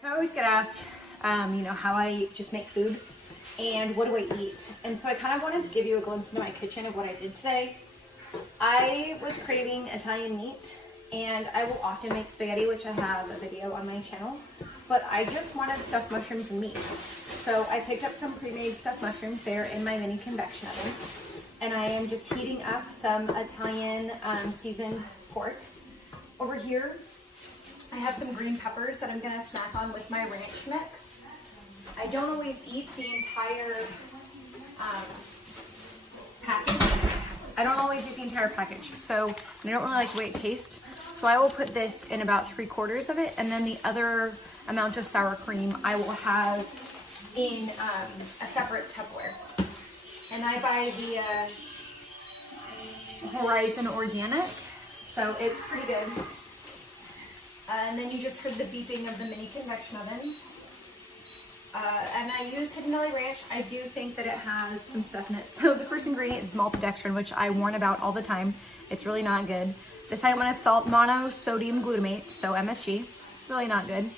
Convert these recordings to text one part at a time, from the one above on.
So I always get asked, you know, how I just make food and what do I eat? And so I kind of wanted to give you a glimpse into my kitchen of what I did today. I was craving Italian meat, and I will often make spaghetti, which I have a video on my channel, but I just wanted stuffed mushrooms and meat. So I picked up some pre-made stuffed mushrooms there in my mini convection oven, and I am just heating up some Italian seasoned pork. Over here, I have some green peppers that I'm gonna snack on with my ranch mix. I don't always eat the entire package. I don't always eat the entire package, so I don't really like the way it tastes. So I will put this in about 3/4 of it, and then the other amount of sour cream I will have in a separate Tupperware. And I buy the Horizon Organic, so it's pretty good. And then you just heard the beeping of the mini convection oven. And I use Hidden Valley Ranch. I do think that it has some stuff in it. So the first ingredient is maltodextrin, which I warn about all the time. It's really not good. The second one is salt monosodium glutamate, so MSG. Really not good.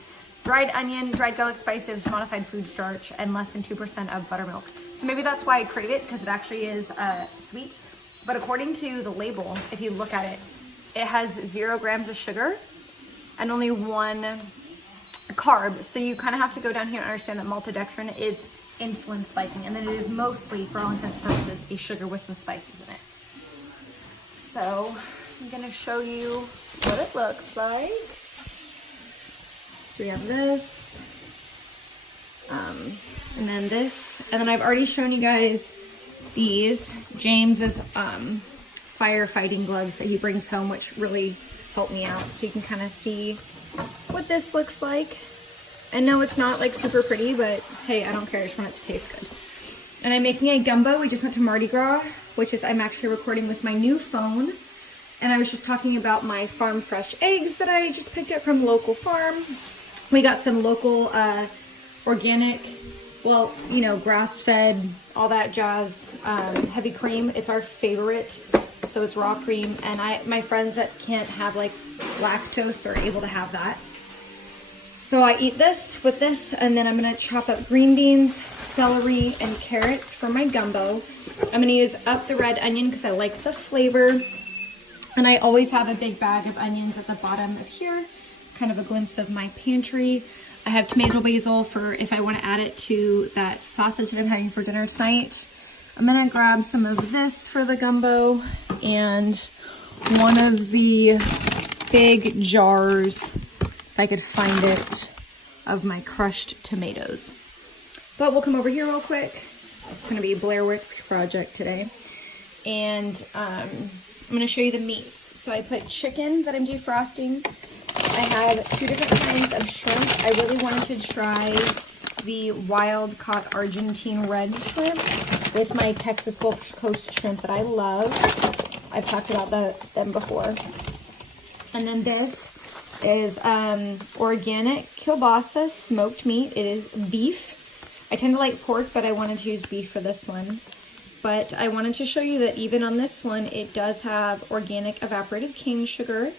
Dried onion, dried garlic spices, modified food starch, and less than 2% of buttermilk. So maybe that's why I crave it, because it actually is sweet. But according to the label, if you look at it, it has 0 grams of sugar and only 1 carb. So you kind of have to go down here and understand that maltodextrin is insulin spiking, and that it is mostly, for all intents and purposes, a sugar with some spices in it. So I'm gonna show you what it looks like. So we have this, and then this, and then I've already shown you guys these, James's firefighting gloves that he brings home, which really helped me out. So you can kind of see what this looks like. And no, it's not like super pretty, but hey, I don't care, I just want it to taste good. And I'm making a gumbo. We just went to Mardi Gras, which is, I'm actually recording with my new phone. And I was just talking about my farm fresh eggs that I just picked up from local farm. We got some local organic, well, you know, grass-fed, all that jazz, heavy cream. It's our favorite. So it's raw cream, and my friends that can't have like lactose are able to have that. So I eat this with this, and then I'm gonna chop up green beans, celery, and carrots for my gumbo. I'm gonna use up the red onion because I like the flavor. And I always have a big bag of onions at the bottom of here, kind of a glimpse of my pantry. I have tomato basil for if I want to add it to that sausage that I'm having for dinner tonight. I'm gonna grab some of this for the gumbo and one of the big jars, if I could find it, of my crushed tomatoes. But we'll come over here real quick. It's gonna be a Blair Witch Project today. And I'm gonna show you the meats. So I put chicken that I'm defrosting. I have 2 different kinds of shrimp. I really wanted to try the wild caught Argentine red shrimp with my Texas Gulf Coast shrimp that I love. I've talked about them before. And then this is organic kielbasa smoked meat. It is beef. I tend to like pork, but I wanted to use beef for this one. But I wanted to show you that even on this one, it does have organic evaporated cane sugar.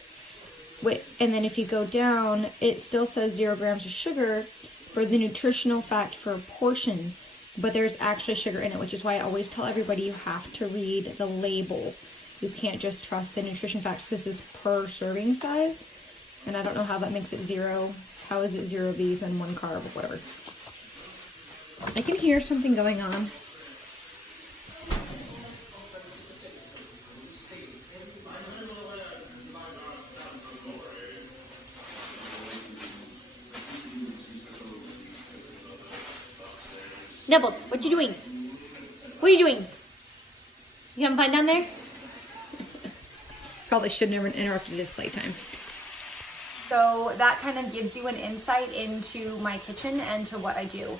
And then if you go down, it still says 0 grams of sugar for the nutritional fact for a portion, but there's actually sugar in it, which is why I always tell everybody you have to read the label. You can't just trust the nutrition facts. This is per serving size, and I don't know how that makes it 0. How is it 0 of these and 1 carb, whatever. I can hear something going on. Nibbles, what you doing? What are you doing? You having fun down there? Probably shouldn't have interrupted his playtime. So that kind of gives you an insight into my kitchen and to what I do.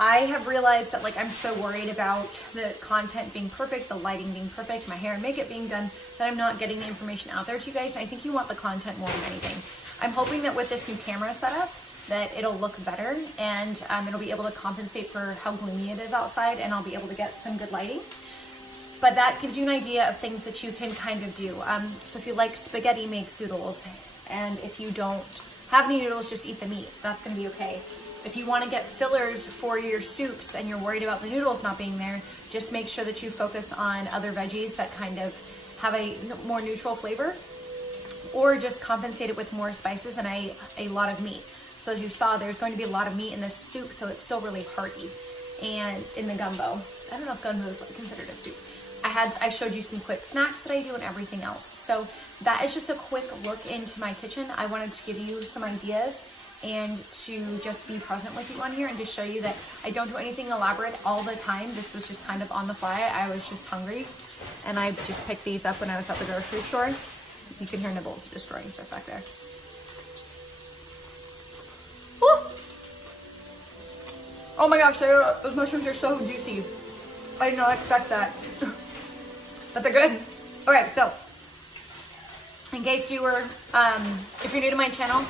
I have realized that, like, I'm so worried about the content being perfect, the lighting being perfect, my hair and makeup being done, that I'm not getting the information out there to you guys. I think you want the content more than anything. I'm hoping that with this new camera setup, that it'll look better, and it'll be able to compensate for how gloomy it is outside, and I'll be able to get some good lighting. But that gives you an idea of things that you can kind of do. So if you like spaghetti, make zoodles. And if you don't have any noodles, just eat the meat. That's gonna be okay. If you wanna get fillers for your soups and you're worried about the noodles not being there, just make sure that you focus on other veggies that kind of have a more neutral flavor, or just compensate it with more spices and a lot of meat. So as you saw, there's going to be a lot of meat in this soup, so it's still really hearty. And in the gumbo, I don't know if gumbo is considered a soup. I showed you some quick snacks that I do and everything else. So that is just a quick look into my kitchen. I wanted to give you some ideas and to just be present with you on here and to show you that I don't do anything elaborate all the time. This was just kind of on the fly. I was just hungry and I just picked these up when I was at the grocery store. You can hear Nibbles destroying stuff back there. Woo! Oh my gosh, those mushrooms are so juicy. I did not expect that. But they're good. Okay, so in case you were, if you're new to my channel,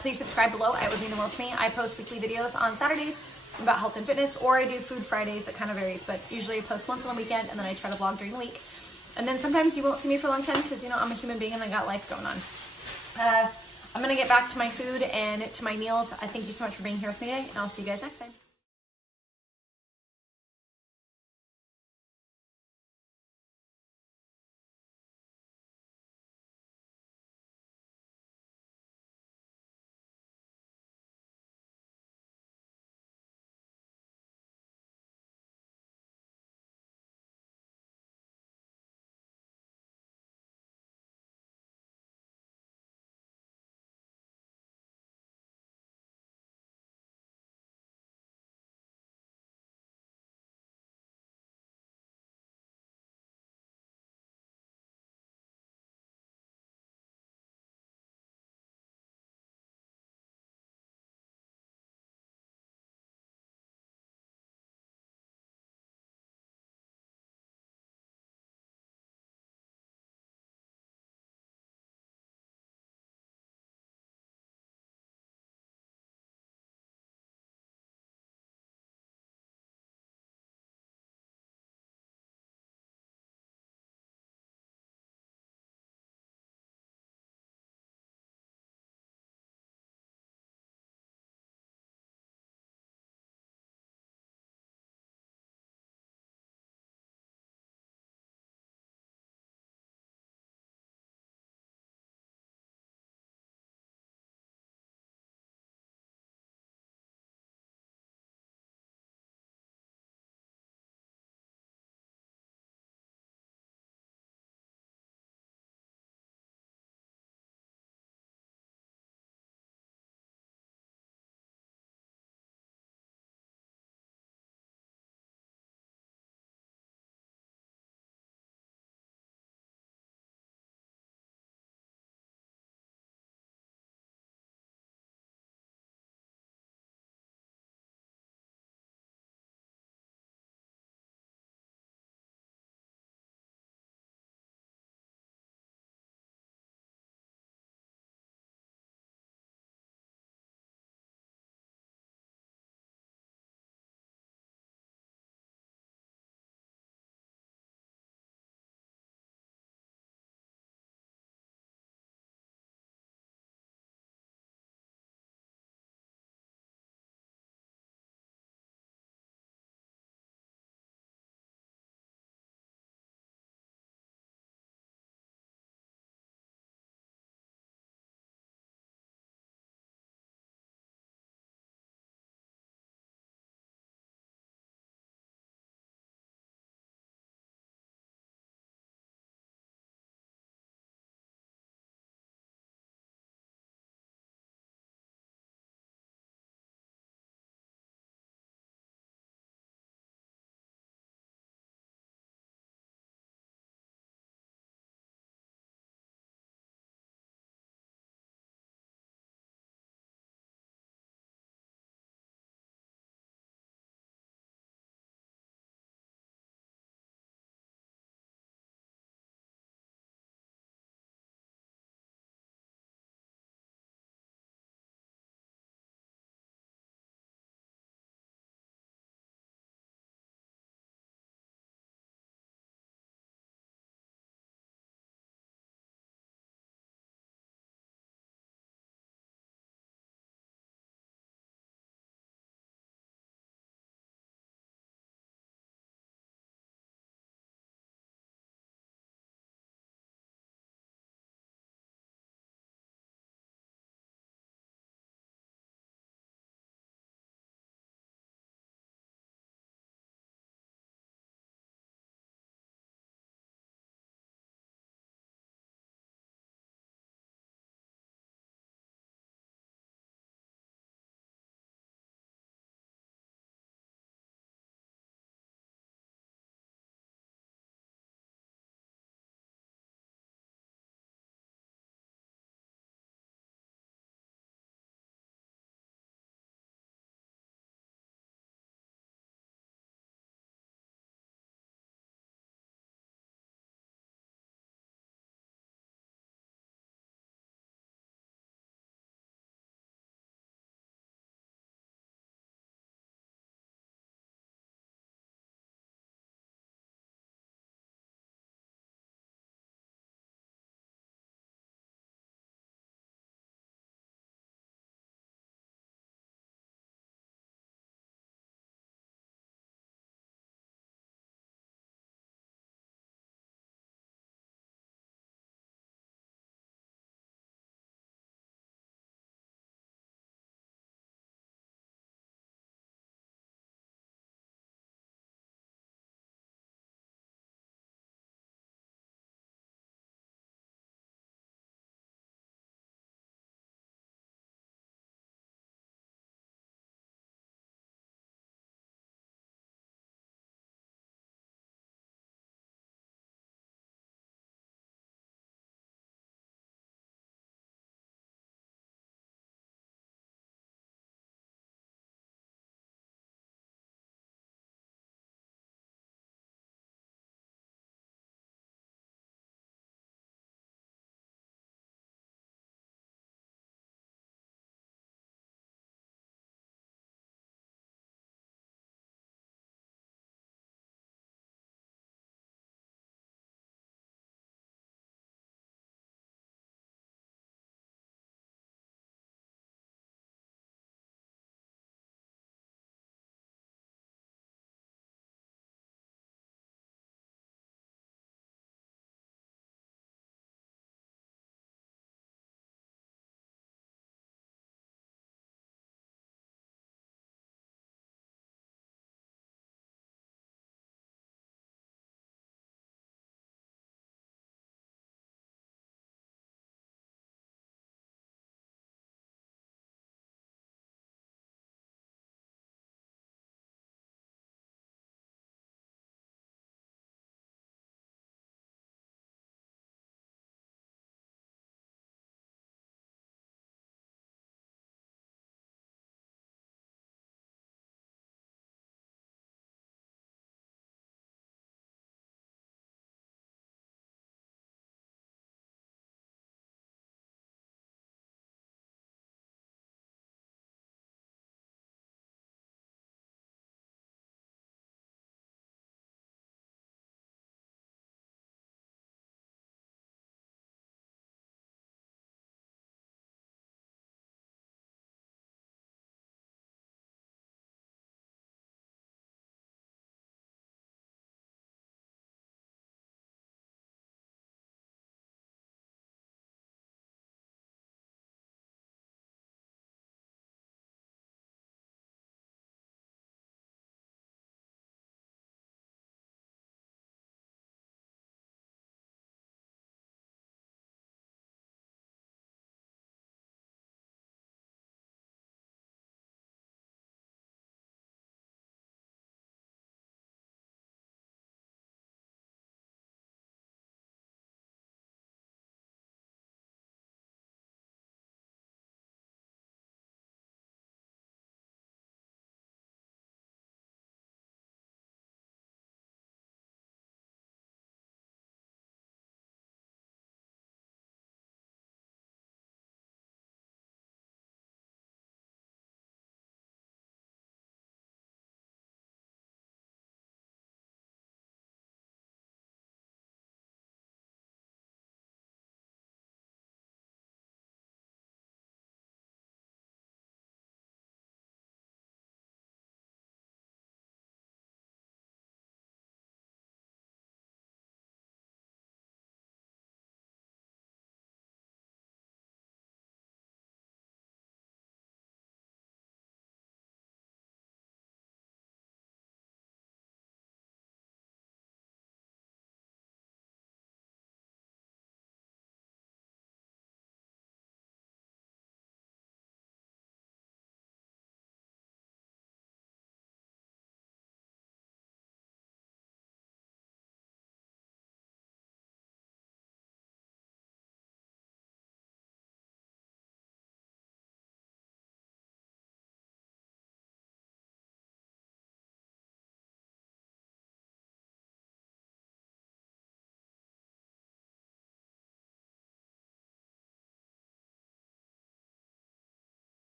please subscribe below. It would mean the world to me. I post weekly videos on Saturdays about health and fitness, or I do food Fridays. It kind of varies, but usually I post once on the weekend and then I try to vlog during the week. And then sometimes you won't see me for a long time because, you know, I'm a human being and I got life going on. I'm going to get back to my food and to my meals. I thank you so much for being here with me today, and I'll see you guys next time.